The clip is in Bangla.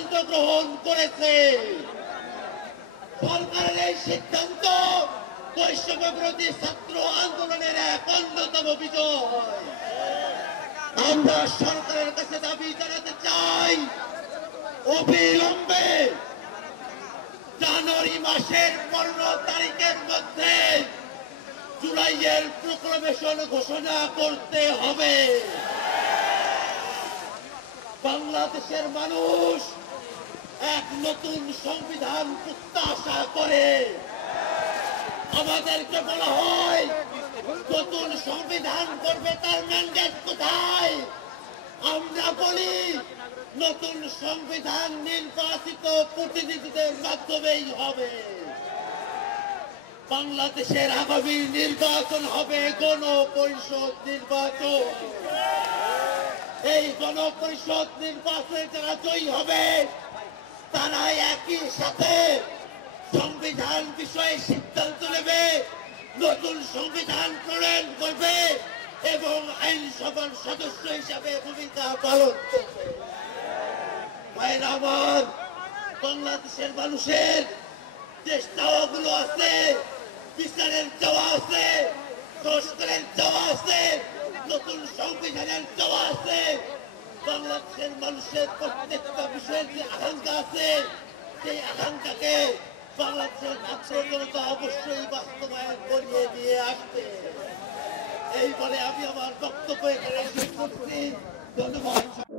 সিদ্ধান্ত গ্রহণ করেছে। সরকারের এই সিদ্ধান্ত বৈষম্য বিরোধী ছাত্র আন্দোলনের এক অন্যতম বিজয়। আমরা সরকারের কাছে দাবি জানাতে চাই, অবিলম্বে জানুয়ারি মাসের 15 তারিখের মধ্যে জুলাইয়ের প্রোক্লামেশন ঘোষণা করতে হবে। বাংলাদেশের মানুষ এক নতুন সংবিধান প্রত্যাশা করে। আমাদেরকে বলা হয় নতুন সংবিধান করবে, তার ম্যান্ডেট কোথায়? আমরা বলি নতুন সংবিধান নির্বাচিত প্রতিনিধিদের মাধ্যমেই হবে। বাংলাদেশের আগামী নির্বাচন হবে গণপরিষদ নির্বাচন। এই গণপরিষদ নির্বাচনে যারা জয়ী হবে তারা একই সাথে সংবিধান বিষয়ে সিদ্ধান্ত নেবে, নতুন সংবিধান প্রণয়ন করবে এবং আইনসভার সদস্য হিসাবে ভূমিকা পালন করবে। ভাইরা আমার, বাংলাদেশের মানুষের যে চাওয়াগুলো আছে, বিচারের চাওয়া আছে, সংস্কারের চাওয়া আছে, নতুন সংবিধানের চাওয়া আছে, বাংলাদেশের মানুষের প্রত্যেকটা বিষয়ের যে আকাঙ্ক্ষা আছে, সেই আকাঙ্ক্ষাকে বাংলাদেশের ছাত্র জনতা অবশ্যই বাস্তবায়ন করিয়ে দিয়ে আসবে। এই বলে আমি আমার বক্তব্য এখানে শেষ করছি। ধন্যবাদ।